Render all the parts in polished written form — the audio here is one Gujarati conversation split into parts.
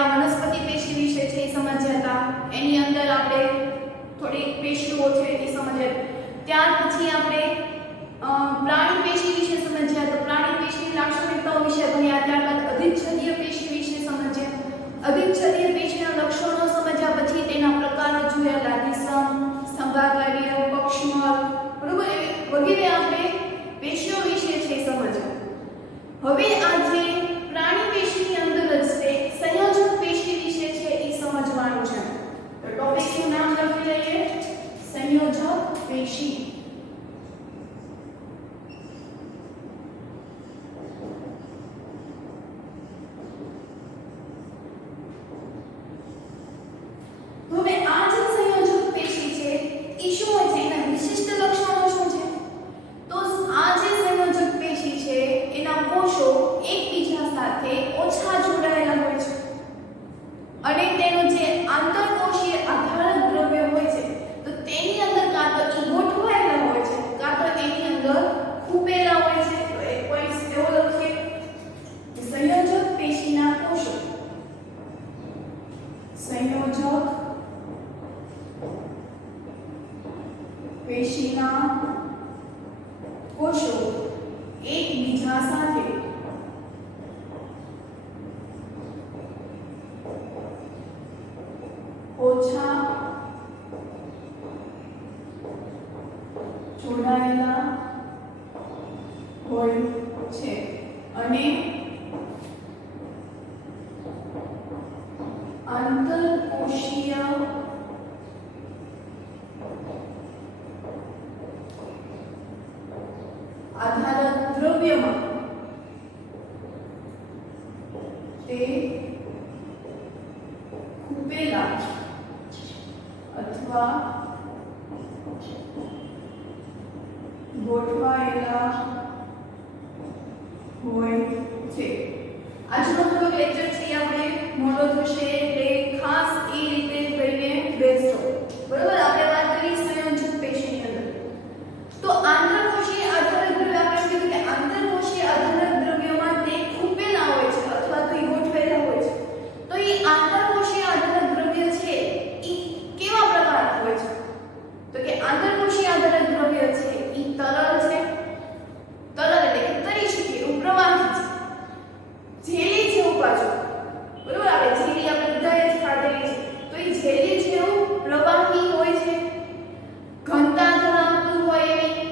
પહેલા વનસ્પતિ પેશી વિશે છે એ સમજ્યા હતા, એની અંદર આપણે થોડી પેશીઓ છે એ સમજ્યા. ત્યાર પછી આપણે પ્રાણી પેશી વિશે સમજ્યા, તો પ્રાણી પેશીની લાક્ષણિકતાઓ વિશે ભણ્યા. ત્યારબાદ અધિચ્છદીય પેશી વિશે સમજ્યા. અધિચ્છદીય પેશીના લક્ષણો સમજ્યા પછી તેના પ્રકારો જોયા, લાગીસમ, સ્તંભાકારીય, પક્ષમર, બરોબર, વગેરે આપણે પેશીઓ વિશે છે સમજ્યા. હવે આજે પ્રાણી પેશીની અંદર જ છે સંયોજક પેશી વિશે છે એ સમજવાનું છે. તો ટોપિકનું નામ લખી લઈએ, સંયોજક પેશી. હવે આ જે સંયોજક પેશી છે એ શું હોય છે, એના વિશિષ્ટ લક્ષણો શું છે? તો આ જે સંયોજક પેશી છે એના કોષો એકબીજા સાથે ઓછા જોડાયેલા હોય છે અને તેનો જે આંતરકોષીય આધારક દ્રવ્ય હોય છે તો તેની અંદર કાં તો એ ગોઠવાયેલા હોય છે કાં તો એની અંદર ખૂપેલા હોય છે. તો એક પોઈન્ટ એવો લખીએ કે સંયોજક પેશીના કોષો, સંયોજક પેશીના કોષો એકબીજા સાથે ઓછા જોડાયેલા હોય છે અને આંતરકોશીય આધારક દ્રવ્યમાં તે ખૂપેલા અથવા ગોઠવાયેલા હોય છે. આજનો થોડો લેક્ચર છે આપણે મોડો થશે એટલે ખાસ એ રીતે કરીને બેસજો, બરોબર. આપણે વાત કરી સંયોજક પેશીની અંદર. તો આંતરકોશીય આધારક દ્રવ્ય આપણે કીધું કે આંતરકોશીય આધારક દ્રવ્યોમાં તે ખૂપેલા હોય છે અથવા તો ગોઠવેલા હોય છે. તો એ આંતરકોશીય આધારક દ્રવ્ય છે એ કેવા પ્રકારના હોય છે? તો કે આંતરકોશીય આધારક દ્રવ્ય છે એ તરલ છે, તરલ એટલે કે તરી શકે એવું પ્રવાહી છે, જેલી જેવું પાછું, બરોબર. આપણે જેલી આપણે બધાએ જ ખાધેલી છે, તો એ જેલી જેવું પ્રવાહી હોય છે, ઘનતા ધરાવતું હોય એવી.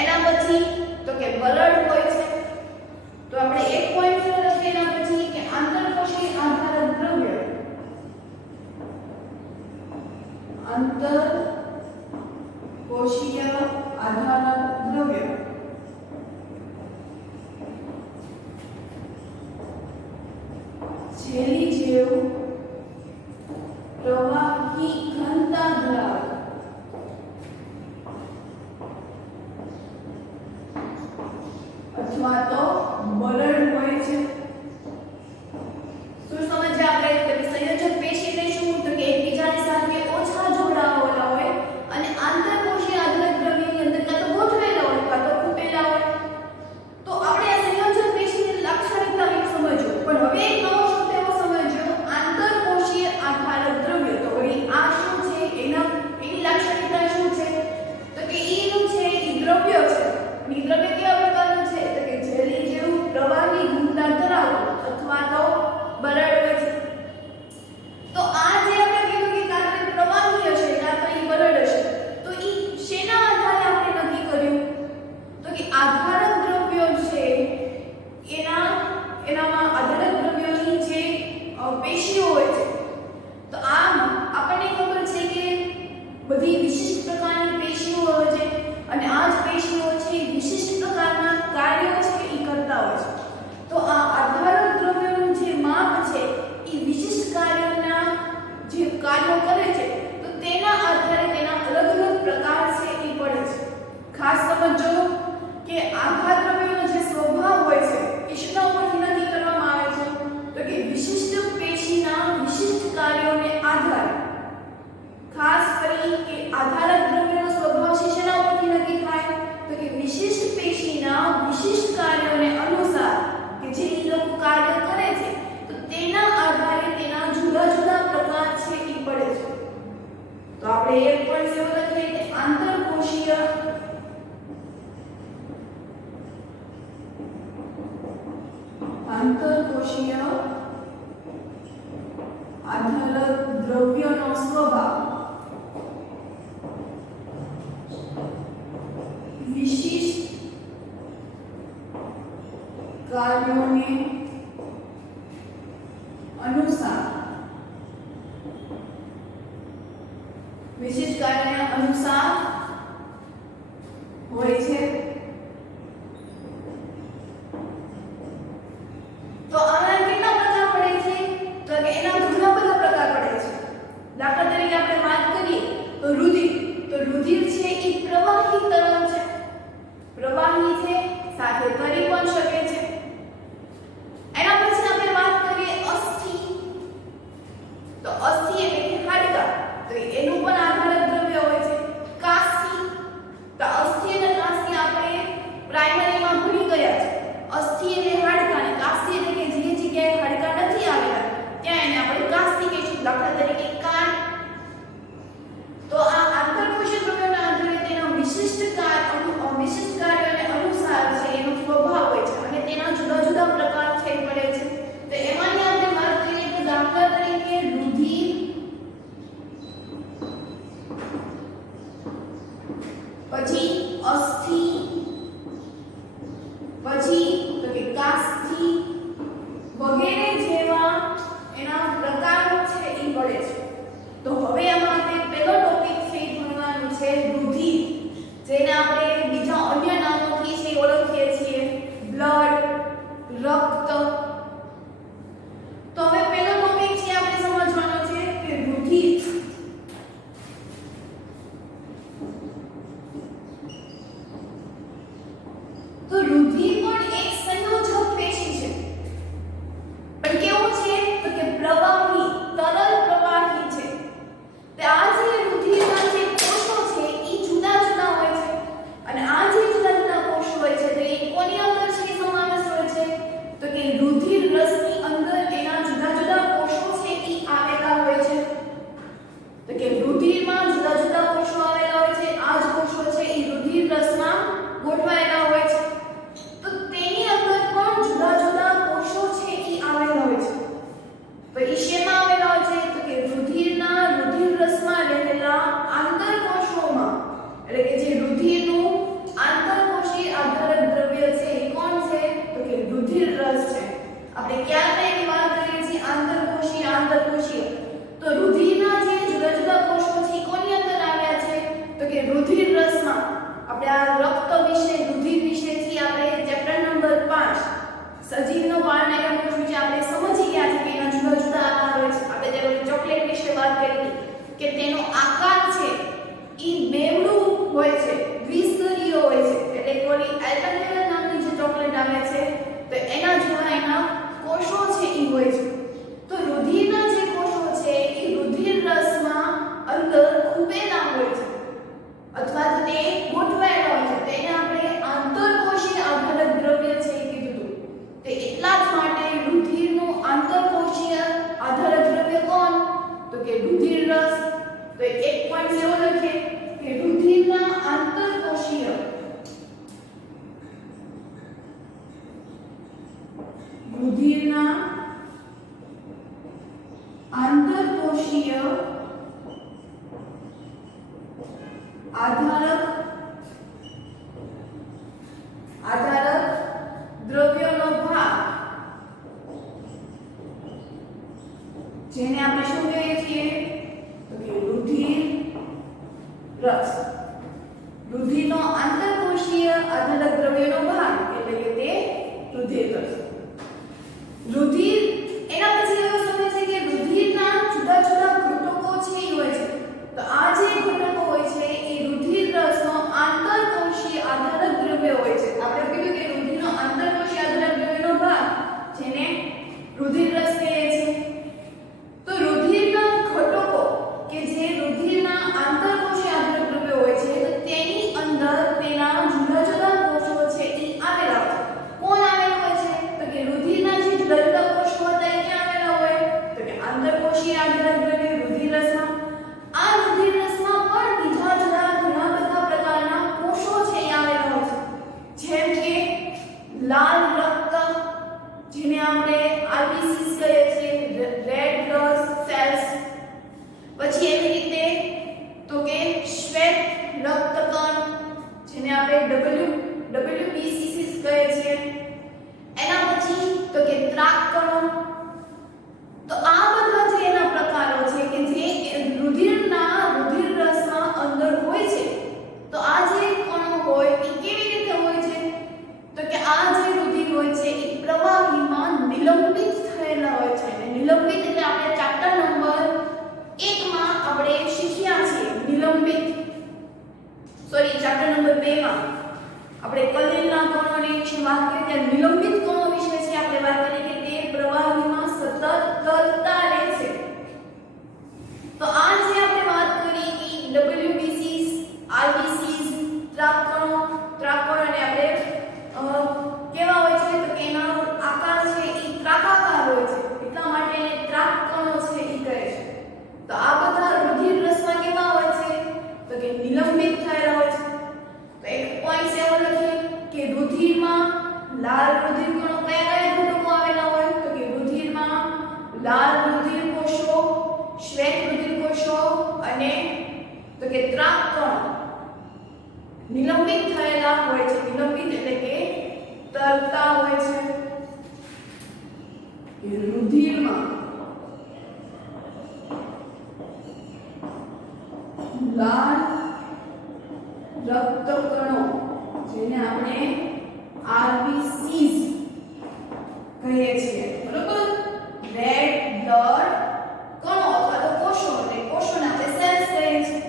એના પછી તો કે બરડ હોય છે. તો આપણે એક પોઈન્ટ લખીએ એના પછી કે આંતરકોશીય આધારક દ્રવ્ય, આંતરકોશીય આધારક દ્રવ્ય જેલી જેવું પ્રવાહી ઘનતા ધરાવે અથવા તો બરડ હોય છે. શું સમજ્યા આપણે? તો સંયોજક પેશી એટલે શું? તો કે એકબીજાની સાથે ઓછા જોડાયેલા હોય અને આંતરકોશીય આધારક દ્રવ્યની અંદર કાં તો ગોઠવેલા હોય કાં તો ખૂપેલા હોય. તો આપણે આ સંયોજક પેશીની લાક્ષણિકતા વિશે સમજ્યું, પણ હવે એક નવો શબ્દ એવો સમજ્યો, આંતરકોશીય આધારક દ્રવ્ય. તો આપણે 1.7 લખીએ કે આંતરકોશીય આધારક દ્રવ્યનો સ્વભાવ વિશિષ્ટ કાર્યોને અનુસાર હોય છે। તો આના કેટલા પ્રકાર પડે છે? તો કે એના ઘણા બધા પ્રકાર પડે છે। દાખલા તરીકે આપણે વાત કરીએ તો રુધિર છે એ પ્રવાહી તરલ છે, પ્રવાહી છે, સાથે તરી પણ શકે છે। એના પછી આપણે વાત કરીએ અસ્થિ, તો અસ્થિ એટલે કે હાડકા, તો એનું પણ આધારક દ્રવ્ય હોય છે। કાસ્થી, તો અસ્થિ અને કાસ્થી આપણે પ્રાઇમરીમાં ભણી ગયા છે। અસ્થિ એટલે હાડકા અને કાસ્થી એટલે કે જે જગ્યાએ હાડકા નથી આવેલા ત્યાં એને આપણે કાસ્થી કહીશું। દાખલા તરીકે કાન। તો આ આંતરકોશીય દ્રવ્યોના આધારે તેના વિશિષ્ટ કાર્યોને અનુસાર છે એનો સ્વભાવ હોય છે અને તેના જુદા જુદા પ્રકાર છે પડે છે। તો એમાંની આપણે વાત કરીએ તો દાખલા તરીકે રુધિર, પછી અસ્થિ, પછી તો કે કાસ્થી વગેરે જેવા એના પ્રકારો છે એ પડે છે। તો હવે આમાં આપણે પહેલો ટોપિક છે એ ભણવાનું છે રુધિર, જેને આપણે બીજા અન્ય નામોથી છે ઓળખીએ છીએ બ્લડ, રક્ત। તો હવે પહેલો ટોપિક છે આપણે સમજવાનો છે કે રુધિર। તો રુધિર પણ એક સંયોજક પેશી છે, પણ કેવું છે તો કે પ્રવાહી, તરલ પ્રવાહી છે। તે આ જે રુધિરના જે કોષો છે એ જુદા જુદા હોય છે અને આ જે જુદા જુદા કોષો હોય છે તો એ કોની અંદર છે સમાવેશ હોય છે તો કે રુધિર રસની અંદર એના જુદા જુદા કોષો છે એ આવેલા હોય છે। તો કે રુધિરમાં જુદા જુદા કોષો આવેલા હોય છે, આ જ કોષો છે એ રુધિર રસમાં ગોઠવાયેલા હોય છે। તો તેની અંદર પણ જુદા જુદા કોષો છે એ આવેલા હોય છે। તો એ શેમાં આવેલા હોય છે તો કે રુધિરના રુધિર રસમાં રહેલા આંતરકોષોમાં, એટલે કે જે રુધિરનું આંતરકોશીય આધારક દ્રવ્ય છે એ કોણ છે તો કે રુધિર રસ છે। આપણે ક્યારે એની વાત કરીએ છીએ આંતરકોશીય, તો રુધિરના જે જુદા જુદા કોષો છે એ કોની અંદર આવ્યા છે તો કે રુધિર રસમાં। આપણે આ રક્ત વિશે, રુધિર વિશે થી આપણે ચેપ્ટર નંબર 5 સજીવનો પાર્ટ વિશે આપણે સમજી ગયા છે કે એના જુદા જુદા આકાર હોય છે। આપણે જે ચોકલેટ વિશે વાત કરી કે તેનો આકાર છે ઈ બેવડું હોય છે, દ્વિસ્તરીય હોય છે, એટલે કોલી એલ્પેનલીબે નામની જે ચોકલેટ આવે છે તો એના જેવા એના કોષો છે ઈ હોય છે। તો રુધિરના જે કોષો છે એ રુધિર રસમાં અંદર ખૂબેલા હોય છે અથવા તો તે ગોઠવાયેલા હોય છે, તેને આપણે આંતરકોશીય આધારક દ્રવ્ય છે એ કીધું। તો એટલા જ માટે રુધિરનું આંતરકોશીય આધારક દ્રવ્ય કોણ તો કે રુધિર રસ। તો 1.0 લખીએ કે રુધિરના આંતરકોશીય આધારક દ્રવ્યનો ભાગ, જેને આપણે શું કહીએ છીએ તો કે રુધિર રસ। રુધિરનો આંતરકોશીય આધારક દ્રવ્યનો ભાગ એટલે કે તે રુધિર રસ। રુધિર એના પછી એવો સમય છે કે રુધિરના જુદા જુદા ઘટકો છે એ હોય છે। તો આ જે ઘટકો હોય છે એ રુધિર રસનો આંતરકોશીય આધારક દ્રવ્ય હોય છે। આપણે કીધું કે રુધિરનો આંતરકોશીય આધારક દ્રવ્યનો ભાગ જેને રુધિર રસ કહે છે। તો રુધિરના ઘટકો કે જે રુધિરના આંતરકોશીય આધારક દ્રવ્ય હોય છે તો તેની અંદર તેના જુદા જુદા કોષો છે એ આવેલા હોય છે। કોણ આવેલા હોય છે તો કે રુધિરના જે જુદા જુદા કોષો WBCC કહે છે. એના પછી તો કે ત્રાક કણો. તો આ બધા જે એના પ્રકારો છે કે જે રુધિર રસમાં અંદર હોય છે. તો આ જે કણો હોય એ કેવી રીતે હોય છે? તો કે આ જે રુધિર હોય છે એ પ્રવાહીમાં નિલંબિત થયેલા હોય છે. અને નિલંબિત એટલે આપણે ચેપ્ટર નંબર 1 માં આપણે શીખ્યા છીએ નિલંબિત. ચેપ્ટર નંબર 2 માં આપણે કલિલના કણોની વિશે વાત કરી ત્યારે નિલંબિત કણો વિશે છે આપણે વાત કરી કે તે પ્રવાહીમાં સતત તરતા રહે છે. તો આ જે આપણે વાત કરી એ WBCs, RBCs, ત્રાક કણો અને આપણે કેવા હોય છે તો કે એનો આકાર છે એ ત્રાકાકાર હોય છે. એટલા માટે એને ત્રાક કણો છે એ કહે છે. તો આ બધા રુધિર રસમાં કેવા હોય છે તો કે નિલંબિત થયેલા હોય છે. તો એક પોઈન્ટ એવો લખીએ કે રુધિરમાં લાલ રુધિર કણો કયા ઘટકો આવેલા હોય તો કે રુધિરમાં લાલ રુધિર કોષો, શ્વેત રુધિર કોષો અને તો કે ત્રાક કણો નિલંબિત થયેલા હોય છે. નિલંબિત એટલે કે તરતા હોય છે. રુધિરમાં લાલ રક્તકણો જેને આપણે RBCs કહીએ છીએ, બરોબર? રેડ બ્લડ કણો અથવા તો કોષો, એટલે કોષોને આપણે સેલ્સ કહીએ છીએ.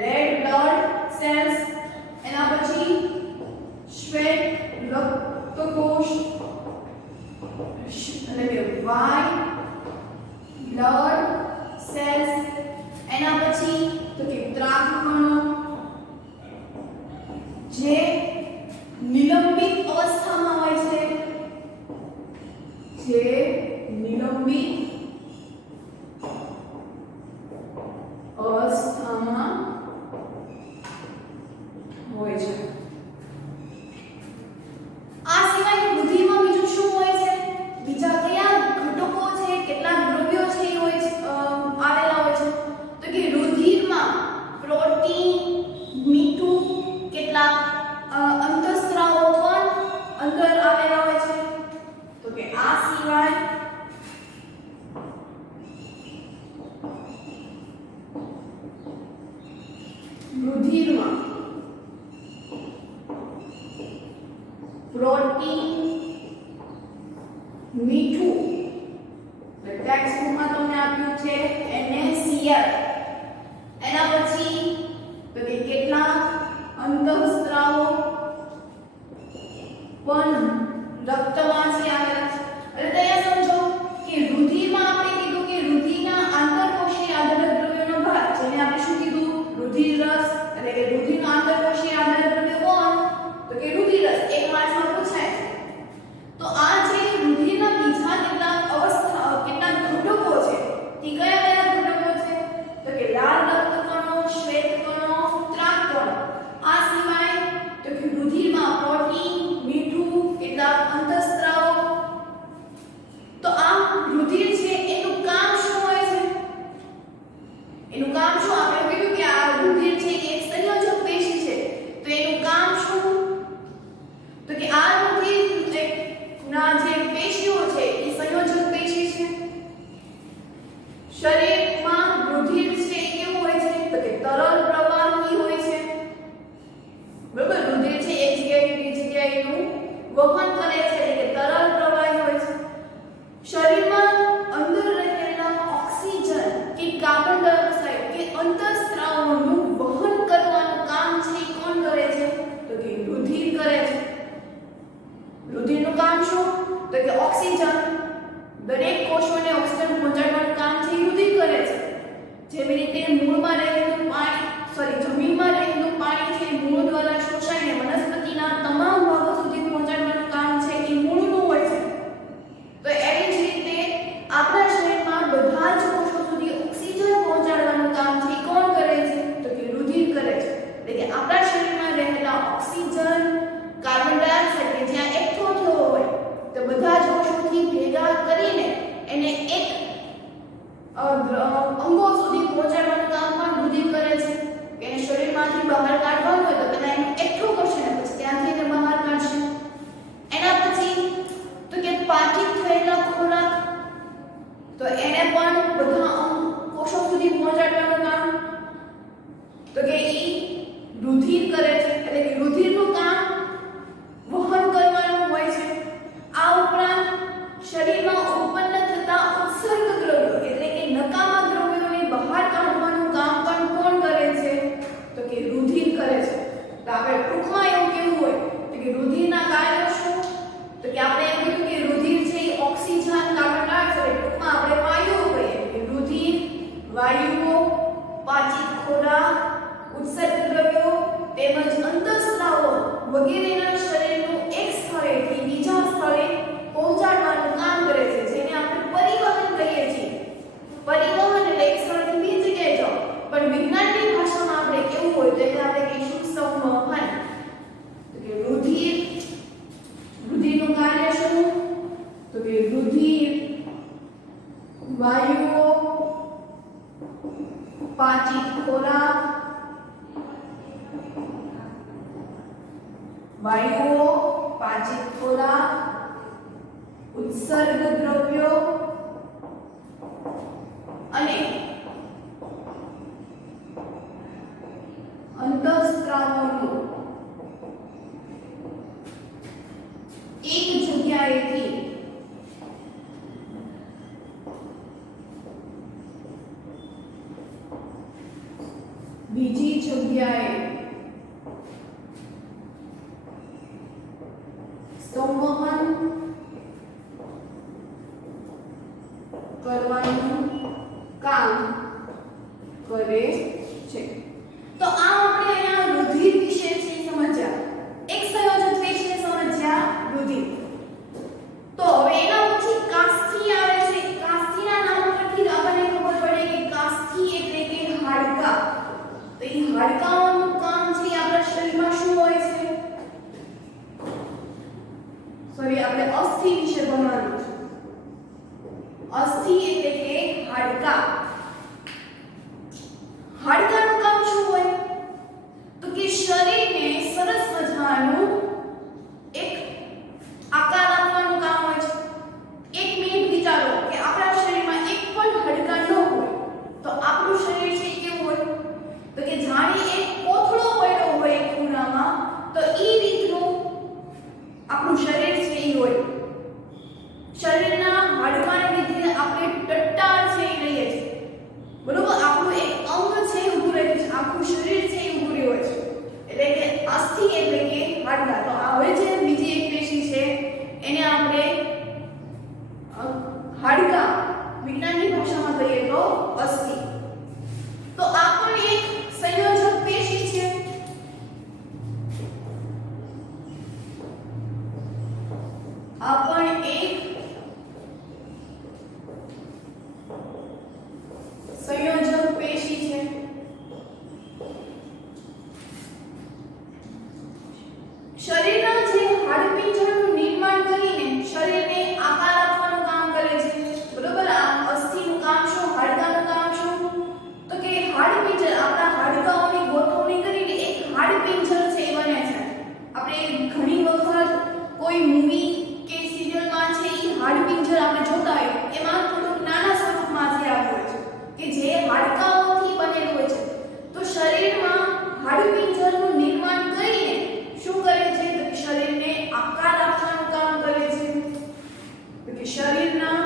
Red blood cells. એના પછી શ્વેત રક્તકોષ એટલે કે વ્હાઇટ બ્લડ સેલ્સ. એના પછી તો કે ત્રાક કણો જે નિલંબિત અવસ્થામાં હોય છે. જે નિલંબિત અવસ્થામાં હોય છે. આ સિવાય રુધિરમાં બીજું શું હોય છે? બીજા કયા ઘટકો છે, કેટલા દ્રવ્યો છે એ હોય છે આવેલા હોય છે તો કે રુધિરમાં પ્રોટીન, મીઠું, કેટલાક અંતઃસ્ત્રાવો પણ અંદર આવેલા હોય છે. તો કે આ સિવાય રુધિરમાં પ્રોટીન, મીઠું ટેક્સ્ટ બુકમાં તમને આપ્યું છે NaCl. એના પછી તો કે કેટલાક અંતઃસ્ત્રાવો પણ રક્તમાં છે આવેલા છે. એટલે અહીંયા સમજો કે રુધિરમાં આપણે કીધું કે રુધિરના આંતરકોશીય આધારક દ્રવ્યોનો ભાગ જેને આપણે શું કીધું રુધિર રસ એટલે કે રુધિરનો આંતરકોશીય આધારક દ્રવ્ય કોણ તો કે રુધિર રસ. એક માર્ક્સમાં પૂછાય છે. તો આ જે રુધિરના બીજા કેટલાક ઘટકો છે તે કયા ઘટકો છે તો કે લાલ રક્તકણો, શ્વેત કણો, ત્રાક કણો. આ સિવાય તો કે રુધિરમાં પ્રોટીન, મીઠું, કેટલાક અંતઃસ્ત્રાવો. તો આ રુધિર છે એનું કામ શું હોય છે? એનું કામ શું? આપણે કીધું કે આ રુધિર છે એક સંયોજક પેશી છે. તો એનું કામ શું તો કે આ રુધિર ના જે પેશીઓ છે એ સંયોજક પેશી છે. શરીરમાં રુધિર છે એ કેવું હોય છે તો કે તરલ પ્રવાહી હોય છે, બરાબર? રુધિર છે એક જગ્યાએથી બીજી જગ્યાએનું વહન કરે છે એટલે કે તરલ પ્રવાહી હોય છે. શરીરમાં અંદર રહેલા ઓક્સિજન કે કાર્બન ડાયોક્સાઇડ કે અંતઃસ્ત્રાવોનું વહન કરવાનું કામ છે એ કોણ કરે છે તો કે રુધિર કરે છે. રુધિરનું કામ શું તો કે ઓક્સિજન દરેક કોષોને ઓક્સિજન પહોંચાડવાનું કામ છે એ રુધિર કરે છે. જેવી રીતે મૂળમાં રહેલું જમીનમાં રહેલું પાણી છે મૂળ દ્વારા શોષાઈને વનસ્પતિના તમામ ભાગો સુધી પહોંચાડવાનું કામ છે એ મૂળનું હોય છે. તો એવી જ રીતે આપણા શરીરમાં બધા જ કોષો સુધી ઓક્સિજન પહોંચાડવાનું કામ છે એ કોણ કરે છે તો કે રુધિર કરે છે. એટલે કે આપણા શરીરમાં રહેલા ઓક્સિજન, કાર્બન ડાયોક્સાઇડ કે જ્યાં એકઠો થયો હોય તો બધા જ કોષોથી ભેગા કરીને એને એક અંગો સુધી પહોંચાડવાનું કામ પણ રુધિર કરે છે. એને શરીરમાંથી બહાર કાઢવાનું હોય તો પહેલા એનું એક તો કે ઈ રુધિર કરે છે, એટલે કે રુધિરનું કામ વહન કરવાનું હોય છે. આ ઉપરાંત શરીરમાં ઉત્પન્ન થતા ઉત્સર્ગ દ્રવ્યો એટલે કે નકામા દ્રવ્યોને બહાર કાઢવાનું કામ પણ કોણ કરે છે? તો કે રુધિર કરે છે. તો આપણે ટૂંકમાં એવું કેવું હોય તો કે રુધિરના કાર્યો શું? તો કે આપણે એમ કીધું કે રુધિર છે એ ઓક્સિજન, કાર્બન ડાયોક્સાઇડ, ટૂંકમાં આપણે વાયુઓ કહીએ કે રુધિર, વાયુઓ, પાચિત ખોરાક, ઉત્સર્ગ દ્રવ્યો તેમજ અંતઃસ્રાવો વગેરેના શરીરનું એક સ્થળેથી બીજા સ્થળે પહોંચાડવાનું કામ કરે છે, જેને આપણે પરિવહન કહીએ છીએ. પરિવહન એટલે એક સ્થળથી બીજી જગ્યાએ જાઓ, પણ વિજ્ઞાનની ભાષામાં આપણે કેવું હોય તો એટલે આપણે કહીશું સંવહન. તો કે રુધિરનું કાર્ય શું? તો કે રુધિર, વાયુઓ, પાચિત ખોરાક, ઉત્સર્ગ દ્રવ્યો અને અંતઃસ્રાવોનું એક જગ્યાએથી બીજી જગ્યાએ સંવહન કરવાનું કામ કરે છે. તો આ આપણે અહીંયા રુધિર વિશે છે સમજ્યા, એક સંયોજક પેશીને સમજ્યા રુધિર. તો હવે એના પછી કાસ્થિ આવે છે. કાસ્થિના નામ પરથી આપણને ખબર પડે કે કાસ્થિ એટલે કે હાડકાં. તો એ હાડકાંનું કામ છે આપણા શરીરમાં શું હોય છે? સોરી, આપણે અસ્થિ વિશે ભણવાનું છે. અસ્થિ એટલે કે હાડકાં. હાડકાંનું કામ શું હોય? તો કે શરીરને સરસ મજાનું એક આકાર આપવાનું કામ હોય છે. એક મિનિટ વિચારો કે આપણા શરીરમાં એક પણ હાડકાં ન હોય તો આપણું શરીર છે એ કેવું હોય? તો કે જાણે એક કોથળો પડ્યો હોય ખૂણામાં, તો એ રીતનું આપણું શરીર છે એ હોય. શરીરના હાડકાને લીધે આપણે ટટ્ટાર છે એ રહીએ છીએ, બરોબર? આપણું એક અંગ છે ઊભું રહે છે, આખું શરીર છે એ ઊભું રહ્યું હોય છે. એટલે કે અસ્થિ એટલે કે હાડકાં. તો હવે જે બીજી એક પેશી છે એને આપણે હાડકાં વિજ્ઞાનની ભાષામાં કહીએ તો અસ્થિ. તો આ પણ એક સંયોજક પેશી છે. આ પણ એક સંયોજક પેશી છે. શરીરના જે હાડપિંજરનું નિર્માણ કરીને શરીરને આકાર આપવાનું કામ કરે છે, બરોબર? આ અસ્થિનું કામ શું? હાડકાનું કામ શું? તો કે હાડપિંજર આપણા હાડકાઓની ગોઠવણી કરીને એક હાડપિંજર છે એ બને છે. આપણે ઘણી વખત કોઈ મૂવી કે સિરિયલમાં છે એ હાડપિંજર આપણે જોતા હોય, એમાં થોડુંક નાના સ્વરૂપમાં છે આવ્યું હોય છે કે જે હાડકાઓથી બનેલું હોય છે. તો શરીરમાં હાડપિંજરનું નિર્માણ કરીને શું કરે છે? તો કે શરીરને આકાર આપવાનું કામ કરે છે. તો કે શરીરના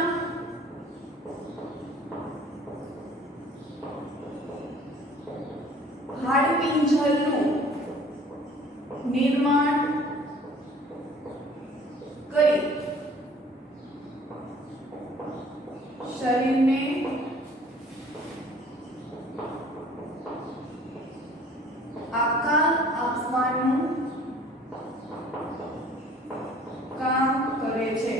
હાડપિંજરનું નિર્માણ કરી શરીરને આકાર આપવાનું કામ કરે છે.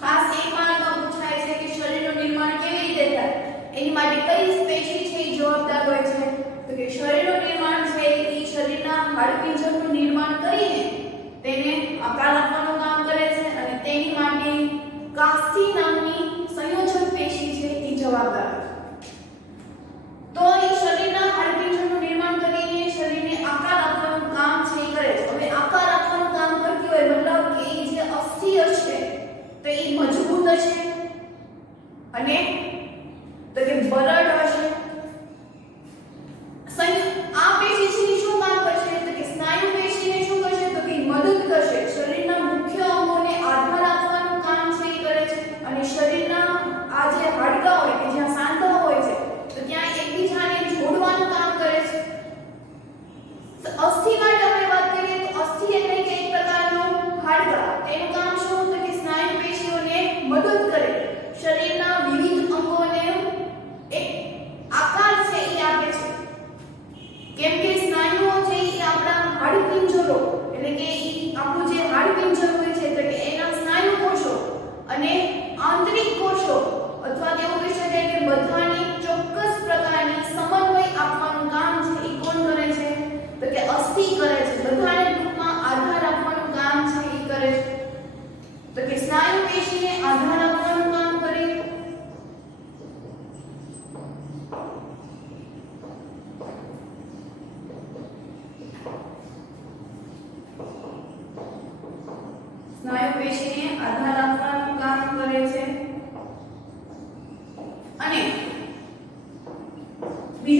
ખાસ એક માળામાં પૂછાય છે કે શરીરનું નિર્માણ કેવી રીતે થાય, એની માટે કઈ પેશી છે એ જવાબદાર હોય છે? તો કે શરીરનું નિર્માણ છે એ શરીરના હાડપિંજરનું નિર્માણ કરીને તેને આકાર આપવાનું કામ કરે છે, અને તેની માટે કાસ્થિ નામની સંયોજક પેશી છે એ જવાબદાર છે. તો એ શરીરના હાડપિંજરનું નિર્માણ કરીને શરીરને આકાર આપવાનું કામ છે એ કરે છે. હવે આકાર આપવાનું કામ કરતી હોય મતલબ કે એ જે અસ્થિ હશે તો એ મજબૂત હશે અને તો કે બરડ હશે.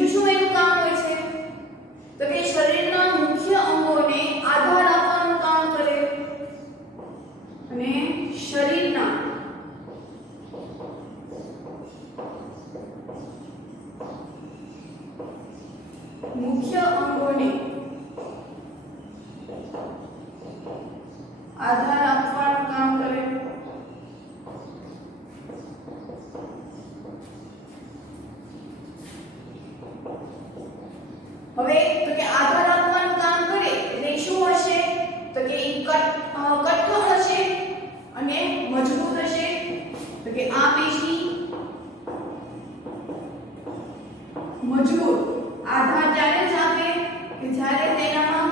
બીજું શું એનું કામ હોય છે તો કે શરીરના મુખ્ય અંગોને આધાર આપવાનું કામ કરે અને શરીરના મુખ્ય અંગોને આધાર આપવાનું કામ કરે હવે તો કે આધાર આપવાનું કામ કરે એટલે શું હશે તો કે કઠોર હશે અને મજબૂત હશે તો કે આ પેશી મજબૂત આધાર ત્યારે જ આપે કે જ્યારે તેનામાં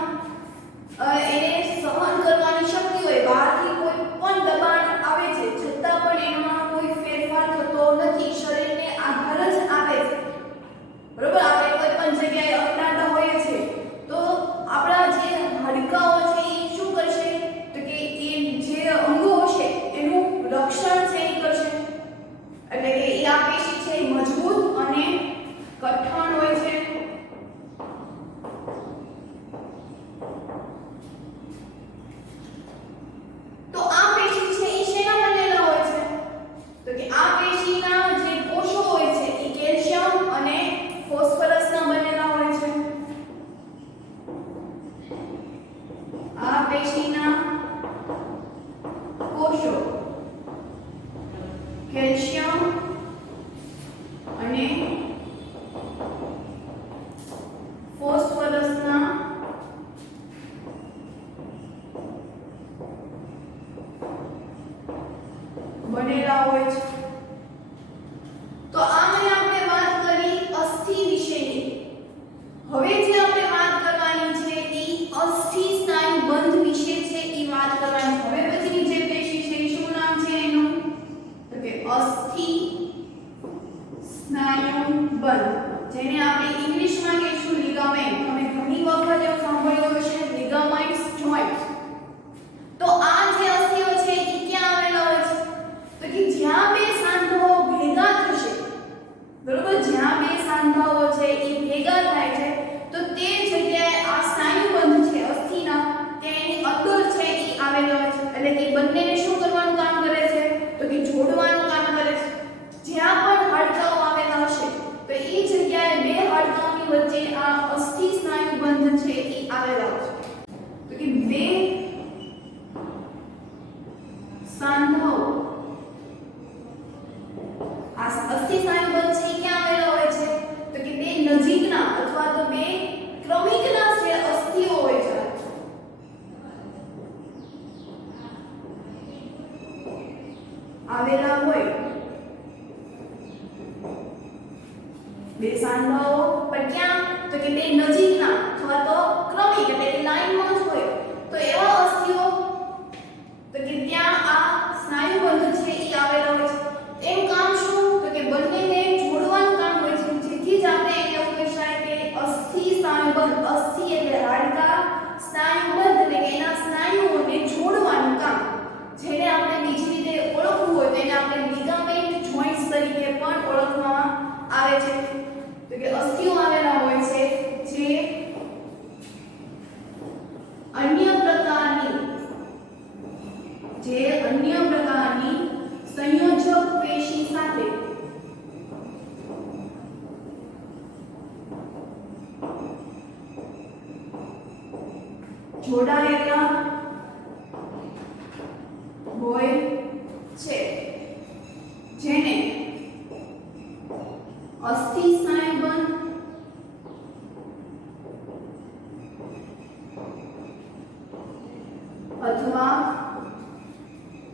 એને સહન કરવાની શક્તિ હોય બહારથી કોઈ પણ દબાણ આવે છે છતાં પણ એમાં કોઈ ફેરફાર થતો નથી શરીરને આધાર જ આપે છે બરોબર આપણે કોઈ પણ જગ્યાએ અપનાતા હોઈએ છે તો આપણા જે હાડકાઓ છે એ શું કરશે તો કે એ જે અંગો હશે એનું રક્ષણ છે એ કરશે એટલે કે એ આ પેશી છે એ મજબૂત અને કઠણ હોય છે તો આ પેશી છે એ શેના બનેલા હોય છે તો કે આ પેશીના જે કોષો હોય છે એ કેલ્શિયમ અને ફોસ્ફરસના બનેલા હોય છે આ પેશીના કોષો કેલ્શિયમ અને ફોસ્ફરસના બનેલા હોય છે તો આમાં આપણે વાત કરી અસ્થિ વિશેની હવે જે આપણે વાત કરવાની છે એ અસ્થિ સ્નાયુ બંધ વિશે છે એ વાત કરવાની હવે પછીની જે પેશી છે એ શું નામ છે એનું તો કે અસ્થિ સ્નાયુ બંધ જેને આપણે ઇંગ્લિશમાં કહીશું લિગામેન્ટ તમે ઘણી વખત એવું સાંભળ્યું હશે લિગામેન્ટ્સ જોઇન્ટ તો આ જે અસ્થિઓ છે એ ક્યાં આવેલા હોય છે તો કે જ્યાં બે સાંધાઓ ભેગા થશે બરોબર જ્યાં બે સાંધાઓ છે એ ભેગા થાય છે તો તે જગ્યાએ આ સ્નાયુબંધ છે અસ્થિના તેની અંદર છે એ આવેલા હોય છે એટલે કે બંનેને શું કરવાનું કામ કરે છે તો કે જોડવાનું કામ કરે છે જ્યાં પણ હાડકાઓ આવેલા હશે તો એ જગ્યાએ બે હાડકાઓની વચ્ચે આ અસ્થિ સ્નાયુબંધ છે એ આવેલા હોય છે તો કે બે સાંધાઓ આ અસ્થિ સ્નાયુબંધ છે ક્યાં આવેલા હોય છે તો કે બે નજીકના અથવા તો બે ક્રમિકના જે અસ્થિઓ હોય છે આવેલા હોય બે સાંધાઓ પણ ક્યાં તો કે બે નજીકના અથવા તો ક્રમિક એટલે કે લાઈનમાં જ હોય તો એવા અસ્થિઓ તો કે ત્યાં આ સ્નાયુબંધ છે એ આવેલા હોય છે એનું કામ શું તો કે બંનેને જોડવાનું કામ હોય છે જેથી જ આપણે એને એવું કહી શકાય કે અસ્થિ સ્નાયુબંધ અસ્થિ એટલે હાડકા સ્નાયુબંધ એટલે કે એના સ્નાયુઓને જોડવાનું કામ જેને આપણે બીજી રીતે ઓળખવું હોય તો એને આપણે લિગામેન્ટ જોઇન્ટ્સ તરીકે પણ ઓળખવામાં આવે છે તો કે અસ્થિઓ આવેલા હોય છે જે અન્ય પ્રકારની સંયોજક પેશી સાથે જોડાયેલા હોય છે જેને અસ્થિ સ્નાયુબંધ અથવા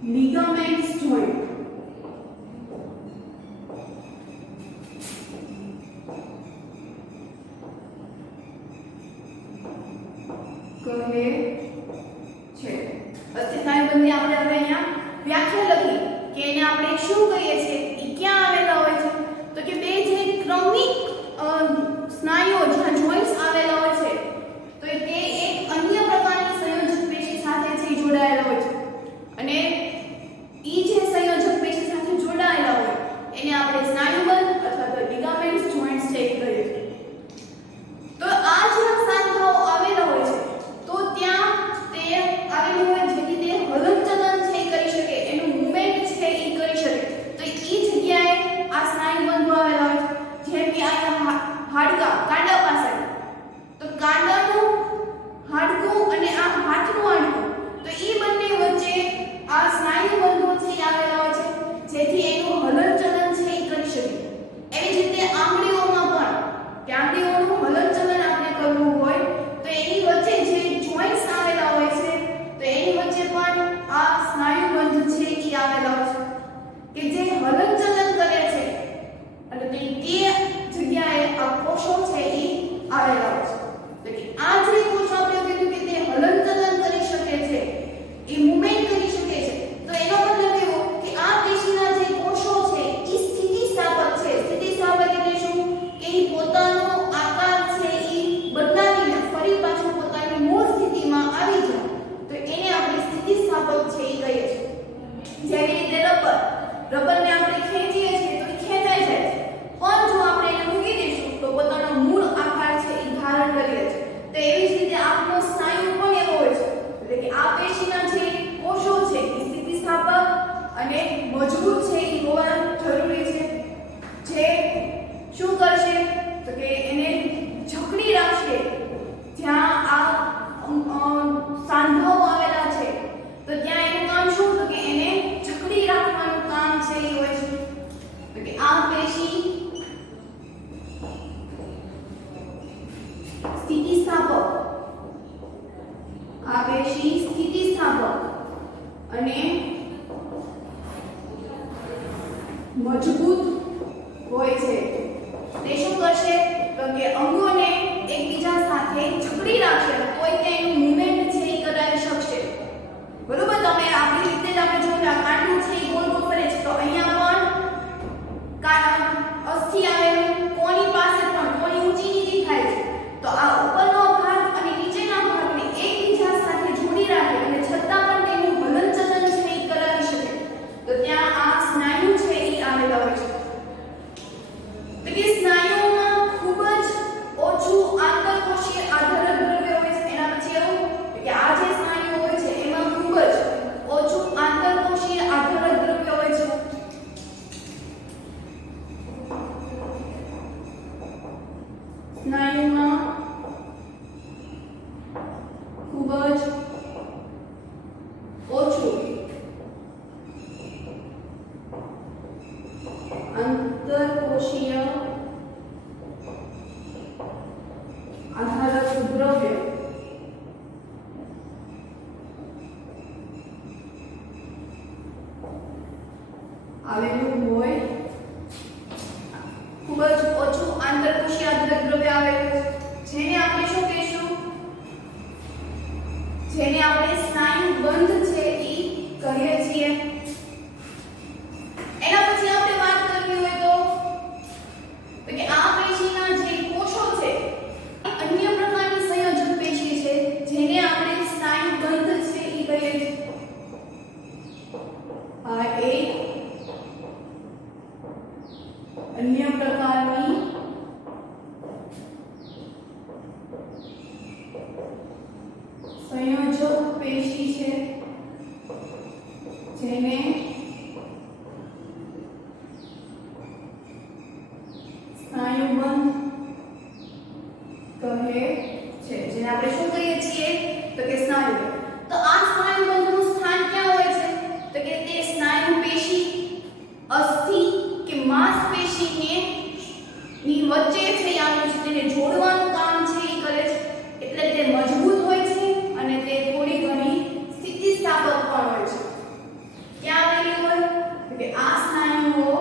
ligaments joint કહે છે અસ્થિ સ્નાયુબંધની આપણે હવે અહીંયા વ્યાખ્યા લખી કે એને આપણે શું કહીએ છીએ એ ક્યાં આવેલા હોય છે તો કે બે જે ક્રમિક સ્નાયુઓ જ્યાં જોઇન્ટ્સ આવેલા હોય છે તો તે એક અન્ય પ્રકારની સંયોજક પેશી સાથે છે જોડાયેલા હોય છે અને ઈ જે સંયોજક પેશી સાથે જોડાયેલા હોય એને આપણે સ્નાયુબંધ અથવા તો લિગામેન્ટ્સ જોઇન્ટ્સ છે કહીએ છીએ હાડકા કાંડા પાસે, તો કાંડાનું હાડકું અને આ હાથનું હાડકું, તો ઈ બંને વચ્ચે આ સ્નાયુ બંધો છે આવેલા હોય છે, જેથી એનું હલનચલન છે એ કરી શકે. એવી જ રીતે આંગળીઓમાં પણ, કે આંગળીઓનું હલનચલન આપણે કરવું હોય તો એની વચ્ચે જે જોઈન્ટ્સ આવેલા હોય છે, તો એની વચ્ચે પણ આ સ્નાયુ બંધ છે એ આવેલા હોય છે, કે જે હલનચલન કરે છે, અને તે જગ્યાએ આ કોષો છે એ આવેલા હોય છે. તો કે આ જે કોષો આપણે કીધું કે તે હલનચલન કરી શકે છે, એ મૂવમેન્ટ કરી શકે છે, તો એનો મતલબ એવો કે આ પેશીના જે કોષો છે એ સ્થિતિસ્થાપક છે. સ્થિતિસ્થાપક એટલે શું? કે એ પોતાનો આકાર છે એ બદલાવીને ફરી પાછું પોતાની મૂળ સ્થિતિમાં આવી જાય, તો એને આપણે સ્થિતિસ્થાપક છે એ કહીએ છીએ. જેવી રીતે રબરને આપણે ખેંચીએ છીએ તો એ ખેંચાઈ જાય છે, પણ જો આપણે એને મૂકી દઈશું તો પોતાનો મૂળ આકાર છે એ ધારણ કરી લે છે. તો એવી જ રીતે આપણો સ્નાયુ પણ એવો હોય છે, એટલે કે આ પેશીના જે કોષો છે એ સ્થિતિસ્થાપક અને મજબૂત છે એ હોવા જરૂરી છે. જે શું કરશે તો કે એને જકડી રાખશે. જ્યાં આ સાંધાઓ આવેલા છે તો ત્યાં એનું કામ શું? તો કે એને જકડી રાખવાનું કામ છે એ હોય છે. તો કે આ પેશી સ્થિતિસ્થાપક, આ પેશી સ્થિતિસ્થાપક અને મજબૂત હોય છે. તે શું કરશે તો કે અંગોને એકબીજા સાથે જકડી રાખશે, તોય તે એનું મૂવમેન્ટ છે એ કરાવી શકશે. બરોબર? તમે આપણી રીતે જ આપણે જોયું આ કાંડું છે એ ગોળ ગોળ ફરે છે, તો અહીંયા પણ અસ્થિ આવેલું, કોની પાસે પણ કોની ઊંચી નીચી થાય છે, તો આ ઉપરનો ભાગ અને નીચેના ભાગને એકબીજા સાથે જોડી રાખે અને છતાં પણ તેનું હલનચલન છે એ કરાવી શકે, તો ત્યાં આ સ્નાયુ છે એ આવેલા હોય છે. તો કે સ્નાયુઓમાં ખૂબ જ ઓછું આંતરકોશીય આધારક દ્રવ્ય હોય છે. એના પછી એવું કે આ જે સ્નાયુઓ હોય છે એમાં ખૂબ જ ઓછું આંતરકોશીય આધારક દ્રવ્ય હોય છે. સ્નાયુમાં ખૂબ જ ઓછું આંતરકોશીય આધારક દ્રવ્ય આવેલું હોય. ખૂબ જ ઓછું આંતરકોશીય આધારક દ્રવ્ય આવેલું, જેને આપણે શું કહીશું? જેને આપણે સ્નાયુ બંધ છે એ કહીએ છીએ. એના પછી આપણે વાત કરવી હોય તો કે આ પેશીના જે કોષો છે અન્ય પ્રકારની સંયોજક પેશી છે, જેને આપણે સ્નાયુ બંધ છે એ કહીએ છીએ. આ એક અન્ય પ્રકારની સંયોજક પેશી છે, જેને સ્નાયુબંધ કહે છે. જેને આપણે શું કહીએ છીએ તો કે સ્નાયુ. તો આ સ્નાયુબંધનું સ્થાન ક્યાં હોય છે? તો કે તે સ્નાયુ પેશી અસ્થિ કે માંસપેશીને ની વચ્ચે છે આવેલું છે, તેને જોડવાનું કામ છે એ કરે છે. એટલે તે મજબૂત હોય છે અને તે થોડી ઘણી સ્થિતિસ્થાપક પણ હોય છે. ક્યાં આવેલી હોય? તો કે આ સ્નાયુઓ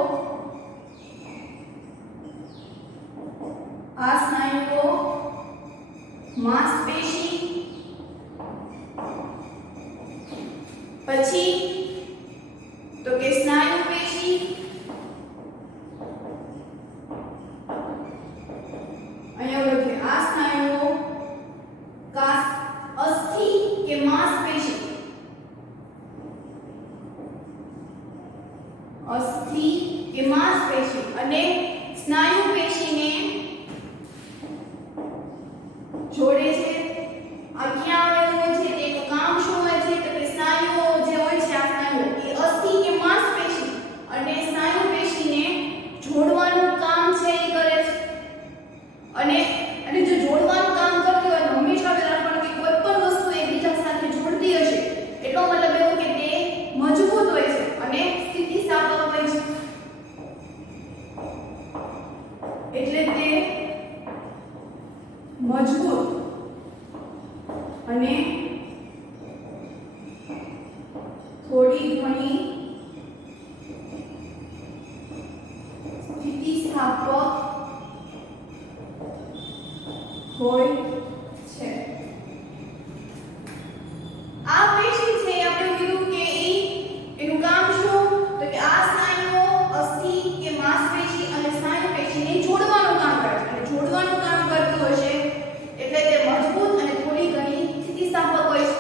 માંસપેશી, પછી તો કે સ્નાયુ પેશી, અહીંયા લખે આ સ્નાયુઓ અસ્થિ કે માંસપેશી, અસ્થિ કે માંસપેશી અને સ્નાયુ પેશીને જોડે છે. આ ક્યાં આવેલું હોય છે? તેનું કામ શું હોય છે? તો કે સ્નાયુઓ જે હોય છે આ અને અને જો જોડવાનું કામ કરતી હોય તો હંમેશા યાદ રાખવાનું કે કોઈ પણ વસ્તુ એકબીજા સાથે જોડતી હશે એટલો મતલબ એવો કે તે મજબૂત હોય છે અને સ્થિતિસ્થાપક હોય છે, એટલે તે મજબૂત અને થોડી ઘણી સ્થિતિસ્થાપક હોય છે. આ પેશી છે આપણે કીધું કે એનું કામ શું તો કે આ સ્નાયુઓ અસ્થિ કે માંસપેશી અને સ્નાયુ પેશીને જોડવાનું કામ કરે છે અને જોડવાનું કામ કરતું હશે એટલે તે મજબૂત અને થોડી ઘણી સ્થિતિસ્થાપક હોય છે.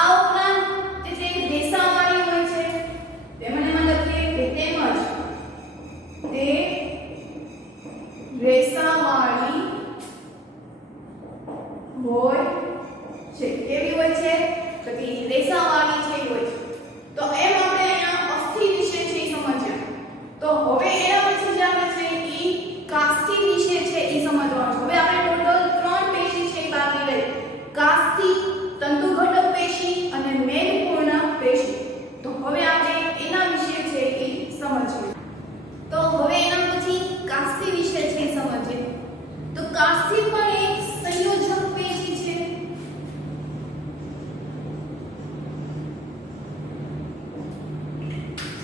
આ ઉપરાંત તે રેસાવાળી હોય છે તેમને લખીએ કે તેમજ તે રેસાવાળી હોય છે. કેવી હોય છે તો કે રેસાવાળી છે હોય છે. તો એમ આપણે અહીંયા અસ્થિ વિશે છે સમજ્યા. તો હવે એના પછી જે આપણે છે ઈ કાસ્થિ વિશે છે ઈ સમજવાનું છે. હવે આપણે ટોટલ 3 પેશી છે બાકી રહી. કાસ્થિ, તંતુઘટક પેશી અને મેદપૂર્ણ પેશી. તો હવે આપણે એના વિશે છે ઈ સમજીએ. તો હવે એના પછી કાસ્થિ વિશે છે સમજીએ. તો કાસ્થિ પણ એક સંયોજક પેશી છે.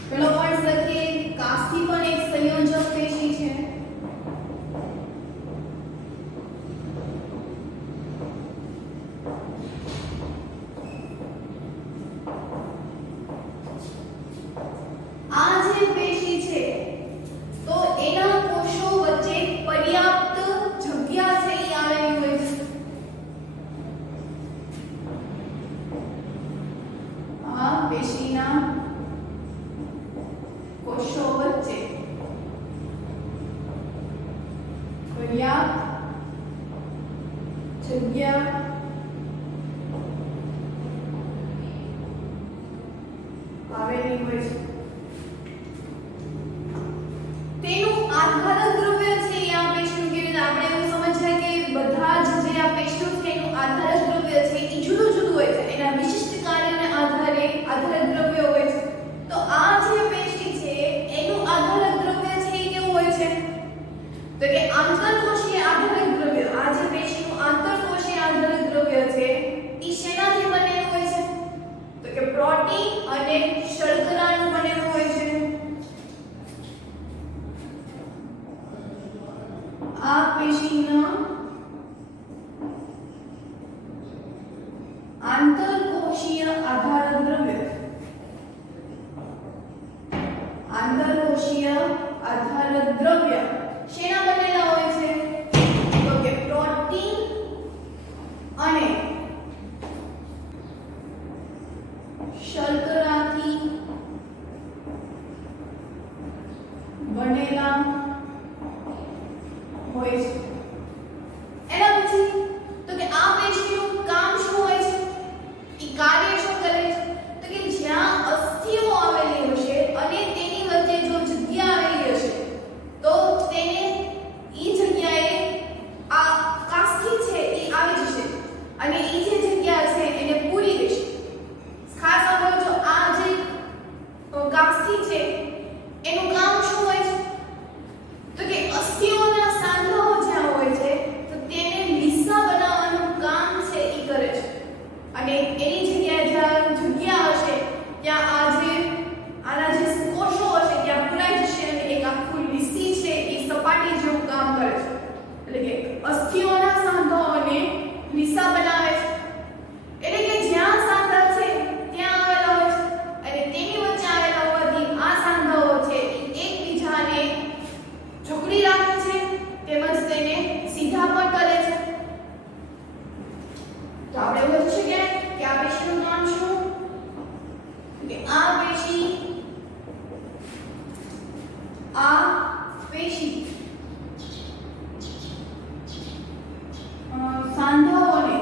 પેલો વર્ડ લખીએ કાસ્થિ પણ એક સંયોજક પેશી છે. આ જે પેશી છે તો એના કોષો વચ્ચે પર્યાપ્ત જગ્યા છે ઈ આવેલી હોય છે. આ પેશીના કોષો વચ્ચે પર્યાપ્ત જગ્યા આવેલી હોય છે. તેનું આધારક દ્રવ્ય છે એ આ પેશીનું કેવી રીતે આપણે એવું સમજાય કે બધા જ જે આ પેશીઓ છે એનું આધારક દ્રવ્ય છે એ જુદું જુદું હોય છે. એના વિશિષ્ટ કાર્યને આધારે આધારક દ્રવ્ય હોય છે. તો આ જે પેશી છે એનું આધારક દ્રવ્ય છે એ કેવું હોય છે તો કે આંતરકોષીય આધારક દ્રવ્ય. આ જે પેશીનું આંતરકોષીય આધારક દ્રવ્ય છે એ શેનાથી બનેલું હોય છે તો કે પ્રોટીન અને શર્કરાનું બનેલું હોય છે. આ પેશીના આંતરકોષીય આધારક દ્રવ્ય શેના બનેલા હોય છે તો કે પ્રોટીન અને શર્કરાથી બનેલા હોય છે. એના પછી તો કે આ પેશીનું કામ શું હોય છે ઈ કાર્ય શું કરે છે તો કે જ્યાં અસ્થિઓ આવેલી હશે અને તેની વચ્ચે જો જગ્યા આવેલી હશે તો તેને ઈ જગ્યાએ આ કાસ્થિ છે ઈ આવી જશે અને ઈ જે જગ્યા છે એને પૂરી દેશે. ખાસ સમજો આ જે કાસ્થિ છે એનું કામ શું હોય છે તો કે અસ્થિઓના સાંધાઓ જ્યાં હોય છે તો તેને લીસા બનાવવાનું કામ છે ઈ કરે છે અને એની જગ્યાએ જ્યાં જગ્યા હશે ત્યાં આ જે આના જે કોષો હશે ત્યાં પુરાઈ જશે અને એક આખું લીસી છે એ સપાટી જેવું કામ કરે છે. એટલે કે અસ્થિઓના સાંધાઓને લીસા બનાવે છે. એટલે કે જ્યાં સાંધા છે ત્યાં આવેલા હોય છે અને તેની વચ્ચે આવેલા હોવાથી આ સાંધાઓ છે એકબીજાને જકડી રાખે છે તેમજ તેને સીધા પણ કરે છે. તો આપણે એવું પૂછી શકીએ કે આ પેશીનું નામ શું કે આ પેશી સાંધાઓને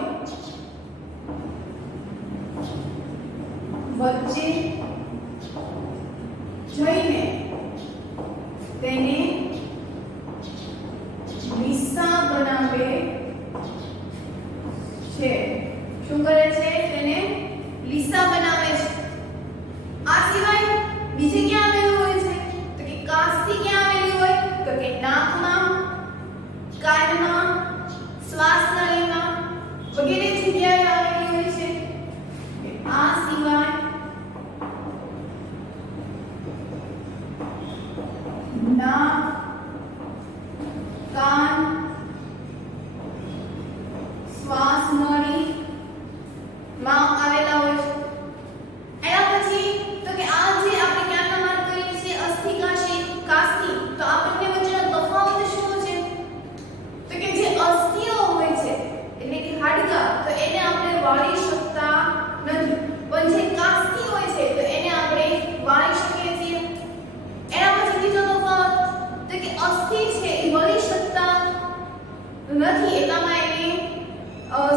નથી એટલામાં એને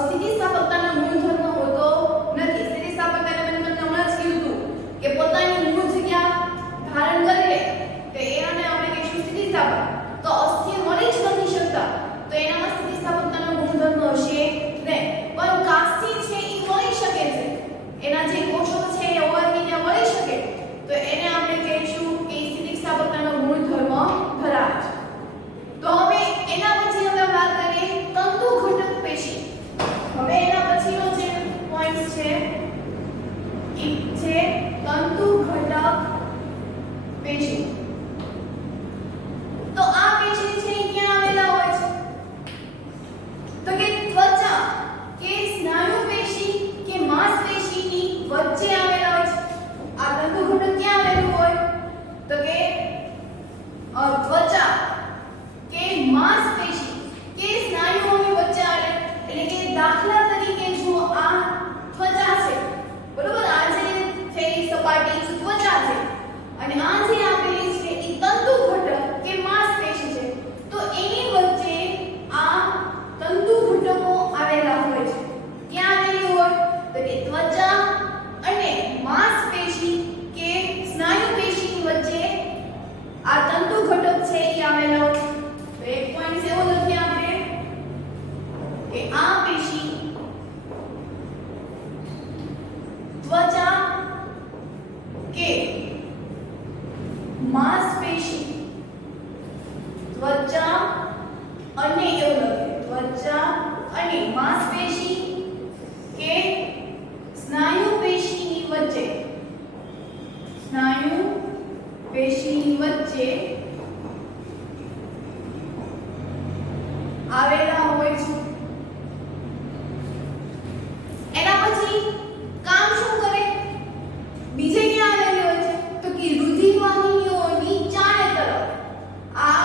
સ્થિતિસ્થાપકતાનો ગુણધર્મ હોતો નથી. સ્થિતિસ્થાપકતાને મેં તમને હમણાં જ કીધું કે પોતાની મૂળ જગ્યા ધારણ કરી લે તો એને આપણે કહીશું સ્થિતિસ્થાપક. તો અસ્થિર મળી જ નથી શકતા તો એનામાં સ્થિતિસ્થાપકતાનો ગુણધર્મ હશે નહીં. પણ કાસ્થી છે એ મળી શકે છે, એના જે કોષો છે એ હોવાથી ત્યાં મળી શકે તો એને આપણે કહીશું કે સ્થિતિસ્થાપકતાનો ગુણધર્મ ધરાવે છે. તો હવે એના પછી આપણે વાત કરીએ તંતુ ઘટક પેશી. હવે એના પછીનો જે પોઈન્ટ છે એ છે તંતુ ઘટક પેશી. તો આ પેશી છે એ ક્યાં આવેલા હોય છે? તો કે ત્વચા કે સ્નાયુ પેશી કે માંસપેશીની વચ્ચે આવેલા હોય છે. આ તંતુ ઘટક ક્યાં આવેલું હોય? તો કે ત્વચા કે માંસપેશી કે સ્નાયુઓની વચ્ચે આવે. એટલે કે દાખલા તરીકે જો આ ત્વચા છે, બરોબર, આ જે છે એ સપાટી ત્વચા છે અને આ જે આપેલી છે એ તંતુ ઘટક કે માંસપેશી છે. તો એની વચ્ચે આ તંતુ ઘટકો આવેલા હોય છે. ક્યાં આવેલી હોય? તો કે ત્વચા અને માંસપેશી કે સ્નાયુ પેશીની વચ્ચે આ તંતુ ઘટક છે એ આવેલા હોય. તો એક પોઈન્ટ એવો લખીએ આપણે કે આ પેશી ત્વચા કે માંસપેશી, ત્વચા અને એવું લખીએ ત્વચા અને માંસપેશી કે સ્નાયુ પેશીની વચ્ચે, સ્નાયુ પેશીની વચ્ચે આવેલા હોય છે. એના પછી કામ શું કરે? બીજે ક્યાં આવેલી હોય છે? તો કે રુધિર વાહિનીઓની ચારે તરફ. આ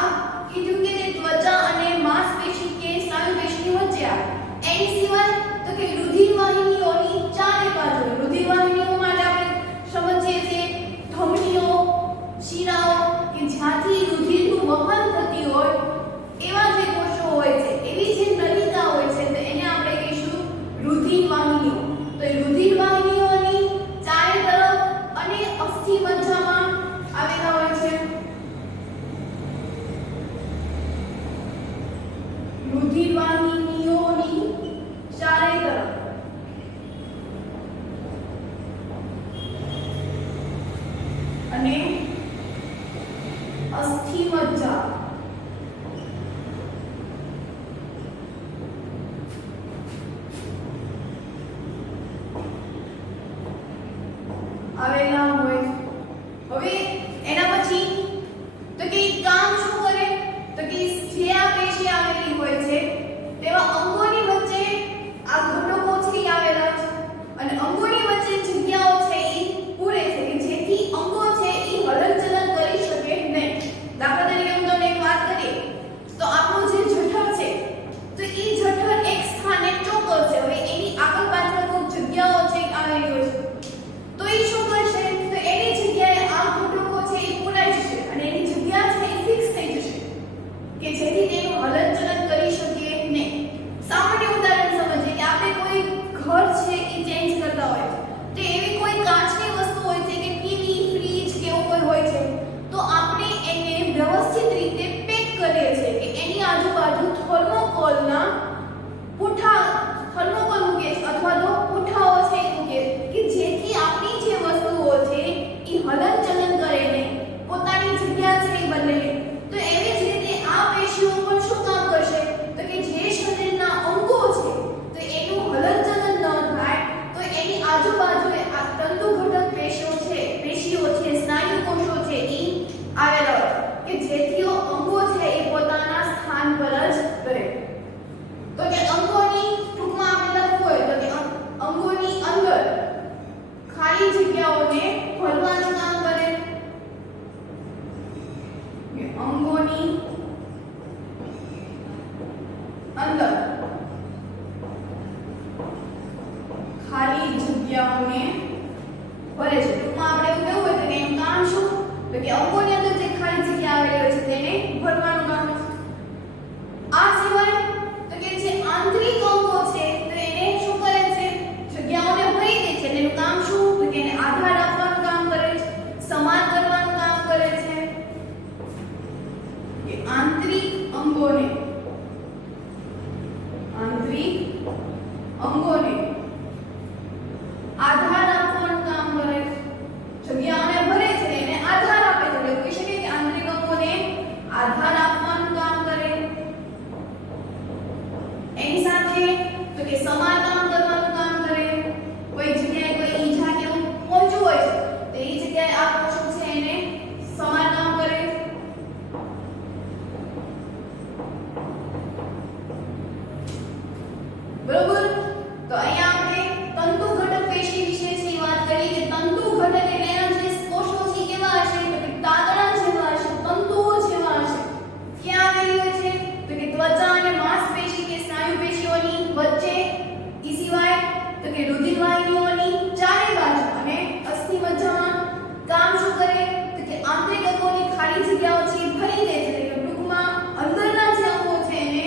કીધું કે ત્વચા અને માંસપેશી કે સ્નાયુ પેશીની વચ્ચે આવે. એની સિવાય તો કે રુધિર વાહિનીઓની ચારે બાજુ. રુધિર વાહિનીઓ માટે આપણે સમજીએ છીએ ધમનીઓ, શિરાઓ કે જ્યાંથી રુધિરનું વહન થતી હોય એવા જે કોષો હોય છે, એવી જે નલિકા હોય છે તો એને આપણે કહીશું રુધિર વાહિનીઓ. તો એ રુધિર વાહિનીઓની ચારે તરફ અને અસ્થિ મજ્જામાં આવેલા હોય છે. રુધિર વાહિનીઓની ચારે તરફ અને અસ્થિ મજ્જા આવેલા હોય. હવે એના પછી તો કે કામ શું કરે? તો કે જે આ પેશી આવેલી હોય છે તેવા અંગોની વચ્ચે આ ઘટકો છે આવેલા છે અને અંગોની વચ્ચે જગ્યાઓ છે એ પૂરે છે કે જેથી અંગો છે એ હલનચલન કરી શકે નહીં. દાખલા તરીકે હું તમને એક વાત કરીએ તો આપણું જે જઠર છે તો એ જઠર એક સ્થાને ચોક્કસ છે. હવે એની આગળ પાછળ કોઈ જગ્યાઓ છે આવેલી હોય છે તો એ શું કરશે? તો એની જગ્યાએ આ ઘટકો છે એ પૂરાઈ જશે અને એની જગ્યા છે એ ફિક્સ થઈ જશે કે જેથી તેનું હલનચલન કરી શકે નહીં. સામાન્ય ઉદાહરણ સમજીએ કે આપણે કોઈ ઘર છે એ ચેન્જ કરતા હોય તો એવી કોઈ કાચની વસ્તુ હોય છે કે ટીવી, ફ્રીજ કે એવું કોઈ હોય છે તો આપણે એને વ્યવસ્થિત રીતે પેક કરીએ છીએ કે એની આજુબાજુ થર્મોકોલના પૂઠા, થર્મોકોલ મૂકીએ અથવા તો પૂઠાઓ છે એ મૂકીએ કે જેથી આપણી જે વસ્તુઓ છે એ હલનચલન કરે નહીં, પોતાની જગ્યા છે એ બદલે નહીં. તો એવી જ રીતે આ પેશીઓ પણ શું કામ કરશે? તો કે જે શરીરના અંગો છે તો એનું હલનચલન ન થાય તો એની આજુબાજુએ આ તંતુ ઘટક પેશીઓ છે, સ્નાયુ કોષો છે એ આવેલા હોય કે જેથી અંગો છે એ પોતાના સ્થાન પર જ રહે. તો કે અંગોની ટૂંકમાં આપણે લખવું હોય તો કે અંગોની અંદર ખાલી જગ્યાઓને ભરવાનું કામ કરે. અંગોની અંદર ખાલી જગ્યાઓને ભરે છે. ટૂંકમાં આપણે એવું કહેવું હોય કે એનું કામ શું? તો કે અંગોની અંદર જે ખાલી જગ્યા આવેલી હોય છે તેને ભરવાનું કામ છે. આ સિવાય અંગોને આધાર આપવાનું કામ કરે છે, જગ્યાઓને ભરે છે, એને આધાર આપે છે. એટલે કહી શકીએ કે આંતરિક અંગોને આધાર આપવાનું કામ કરે. એની સાથે તો કે સમારકામ કરવાનું કામ કરે. કોઈ જગ્યાએ કોઈ ઈજા કે એવું પહોંચ્યું હોય છે તો એ જગ્યાએ આ કોષો છે એને સમારકામ કરે. બરોબર. તો અહીંયા આપણે તંતુ ઘટક પેશી વિશે છે વાત કરી કે તંતુ ઘટક એટલે એના જે કોષો છે કેવા હશે તો કે કાગડા જેવા હશે, તંતુઓ જેવા હશે. ક્યાં આવેલી હોય છે તો કે ત્વચા અને માંસપેશી કે સ્નાયુ પેશીઓની વચ્ચે, ઈ સિવાય તો કે રુધિર વાહિનીઓની ચારે બાજુ અને અસ્થિ મજ્જામાં કામ શું કરે તો કે આંતરિક અંગોની ખાલી જગ્યાઓ છે એ ભરી દે છે. એટલે ટૂંકમાં અંદરના જે અંગો છે એને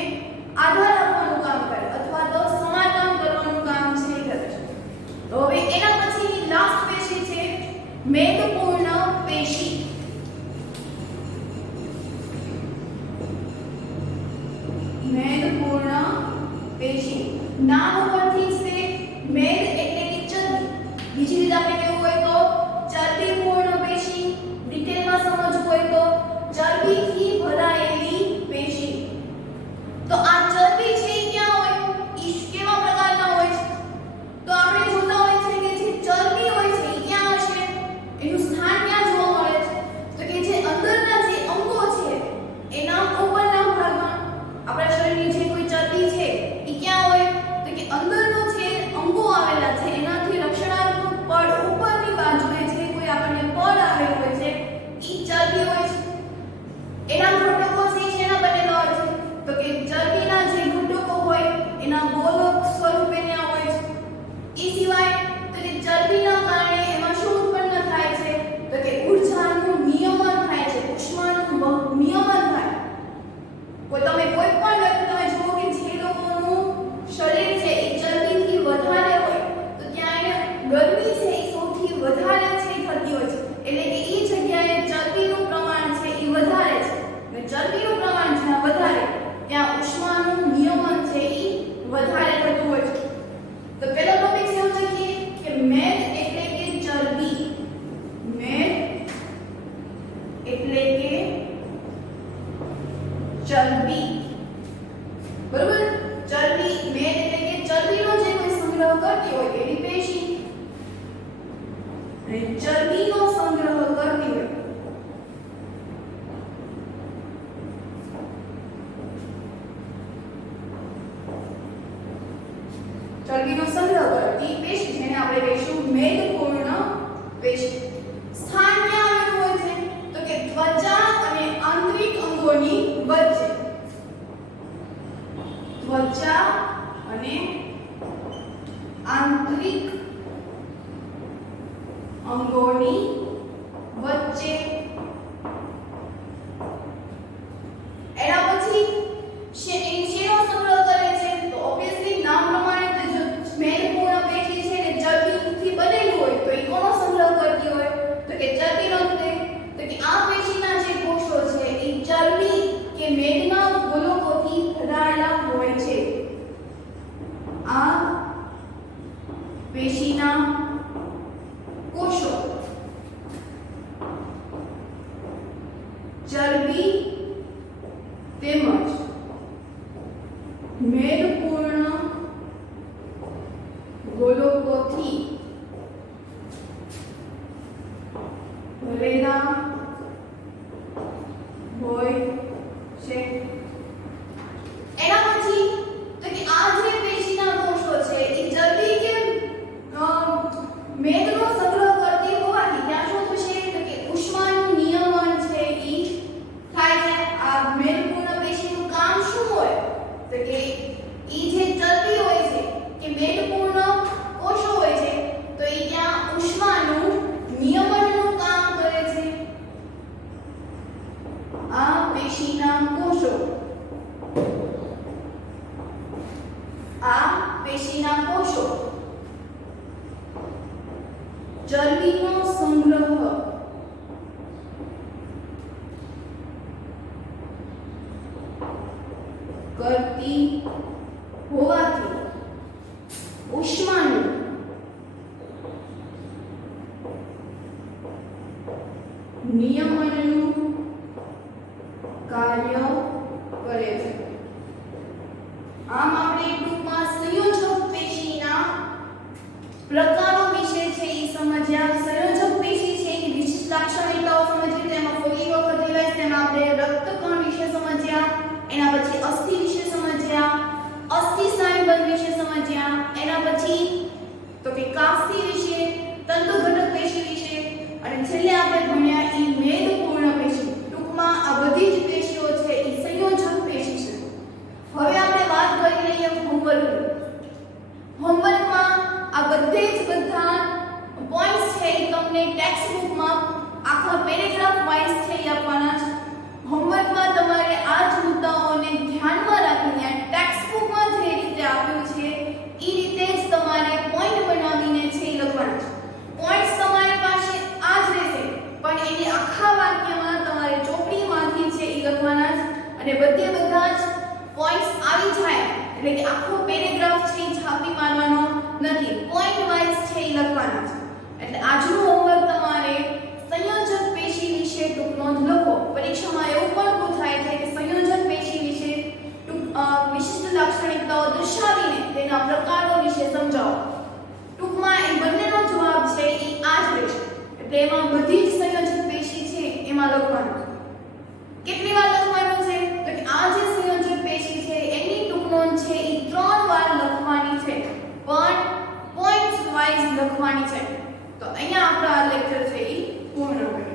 આધાર આપવાનું કામ કરે અથવા તો સમારકામ કરવાનું કામ છે એ કરે છે. તો હવે એના પછીની લાસ્ટ પેશી છે મેદપૂર્ણ પેશી. મેદપૂર્ણ પેશી નામ ઉપરથી જ તે મેદ એટલે કે ચરબી, બીજી રીતે આપણે કેવું હોય તો ચરબીપૂર્ણ પેશી, ડિટેલમાં સમજવું હોય તો ચરબીથી ભરાયેલી પેશી. તો આ ચરબી છે એ ક્યાં હોય, ઈ કેવા પ્રકારના હોય છે તો આપણે જોતા હોય છે કે જે ચરબી હોય છે એ ક્યાં હશે, એનું સ્થાન ક્યાં જોવા મળે છે તો કે જે અંદરના જે અંગો છે એના ઉપરના ભાગમાં. આપણા શરીરની જે કોઈ ચરબી છે એ ક્યાં હોય તો કે અંદરનો જે અંગો આવેલા છે એનાથી રક્ષણાત્મક પડ ઉપરની બાજુએ જે કોઈ આપણને પડ આવેલું હોય છે એ ચરબી હોય છે. એના ઘટકો છે જેના બનેલા હોય છે તો કે ચરબીના જે ઘટકો હોય એના ગોલક સ્વરૂપે ત્યાં હોય છે. એ સિવાય તો કે ચરબીના કારણે એમાં શું ઉત્પન્ન થાય છે તો કે ઊર્જાનું નિયમન થાય છે, ઉષ્માનું નિયમન થાય. તમે કોઈ પણ વ્યક્તિ તમે જુઓ કે જે લોકોનું શરીર છે એ ચરબીથી વધારે હોય તો ત્યાં એને ગરમી છે એ સૌથી વધારે છે થતી હોય છે. એટલે કે એ જગ્યાએ ચરબીનું પ્રમાણ છે એ વધારે છે અને ચરબીનું પ્રમાણ જ્યાં વધારે ત્યાં ઉષ્માનું નિયમન છે એ વધારે થતું હોય છે. તો પહેલો ટોપિક સમજીએ કે મેદ એટલે કે ચરબી. મેદ એટલે કે ચરબી. બરોબર. ચરબી, મેદ એટલે કે ચરબીનો જે કોઈ સંગ્રહ કરતી હોય એની પેશી અને ચરબીનો સંગ્રહ કરતી હોય ચરબીનો સંગ્રહ કરતી પેશી જેને આપણે કહીશું મેદપૂર્ણ પેશી. સ્થાન ક્યાં આવેલું હોય છે તો કે ત્વચા અને આંતરિક અંગોની વચ્ચે. ત્વચા અને આંતરિક અંગોની વચ્ચે. એના પછી શેનો સંગ્રહ કરે છે તો ઓબ્વિયસલી નામ પ્રમાણે તો જો મેદપૂર્ણ પેશી છે ને ચરબીથી બનેલું હોય તો એ કોનો સંગ્રહ કરતી હોય તો કે ચરબીનો જ તે. તો કે આ પેશીના જે કોષો છે એ ચરબી કે મેદના ગોલકોથી ભરાયેલા હોય છે. આ પેશીના કોષો ચરબી તેમજ મેદપૂર્ણ ગોલકોથી ભરેલા હોય છે. એના પછી તો કે આ જે પેશીના કોષો છે એ ચરબી કે મેદનો સંગ્રહ કરતી હોવાથી ત્યાં શું થશે તો કે ઉષ્માનું નિયમન છે એ થાય છે. આ મેદપૂર્ણ પેશીનું કામ શું હોય તો કે એ જે ચરબી હોય છે કે મેદપૂર્ણ કોષો હોય છે તો એ ત્યાં ઉષ્માનું નિયમનનું કામ કરે છે. આ પેશીના કોષો ચરબીનો સંગ્રહ કરતી હોવાથી વિશે સમજ્યા, એના પછી તો કે કાસ્તી વિશે, તંતુ ઘટક પેશી વિશે અને છેલ્લે આપણે ભણ્યા ઈ મેદપૂર્ણ પેશી. ટૂંકમાં આ બધી જ પેશીઓ છે ઈ સંયોજક પેશી છે. હવે આપણે વાત કરી લઈએ હોમવર્કની. હોમવર્કમાં આ બધા પોઈન્ટ્સ છે ઈ તમને ટેક્સ્ટ બુકમાં આખા પેરેગ્રાફ વાઇઝ છે ઈ આપવાના છે. હોમવર્કમાં તમારે આ જ મુદ્દાઓને ધ્યાનમાં રાખીને ટેક્સ્ટ બુકમાં જે રીતે આપ્યું છે ઈ રીતે જ તમારે પોઈન્ટ બનાવીને છે ઈ લખવાના છે. પોઈન્ટ્સ તમારી પાસે આ જ રહેશે, પણ એની આખા વાક્યમાં તમારે ચોપડીમાંથી છે ઈ લખવાના છે અને બધા જ પોઈન્ટ્સ આવી જાય એટલે કે આખો પેરેગ્રાફ છે ઈ છાપી મારવાનો નથી, પોઈન્ટ વાઇઝ છે ઈ લખવાના છે. એટલે આજનું હોમવર્ક તમારે સંયોજક પેશી વિશે ટૂંક નોંધ લખો. પરીક્ષામાં એવું પણ પૂછાય છે કે સંયોજક પેશી વિશે વિશિષ્ટ લાક્ષણિકતાઓ દર્શાવીને તેના પ્રકારો વિશે સમજાવો. ટૂંકમાં એ બંનેનો જવાબ છે ઈ આ જ રહેશે. એટલે એમાં બધી જ સંયોજક પેશી છે એમાં લખવાનું છે. કેટલી વાર લખવાનું છે તો કે આ જે સંયોજક પેશી છે એની ટૂંક નોંધ છે ઈ 3 વાર લખવાની છે, પણ પોઈન્ટ્સ વાઇઝ લખવાની છે. તો અહીંયા આપણો આ લેક્ચર છે ઈ પૂર્ણ કર્યો.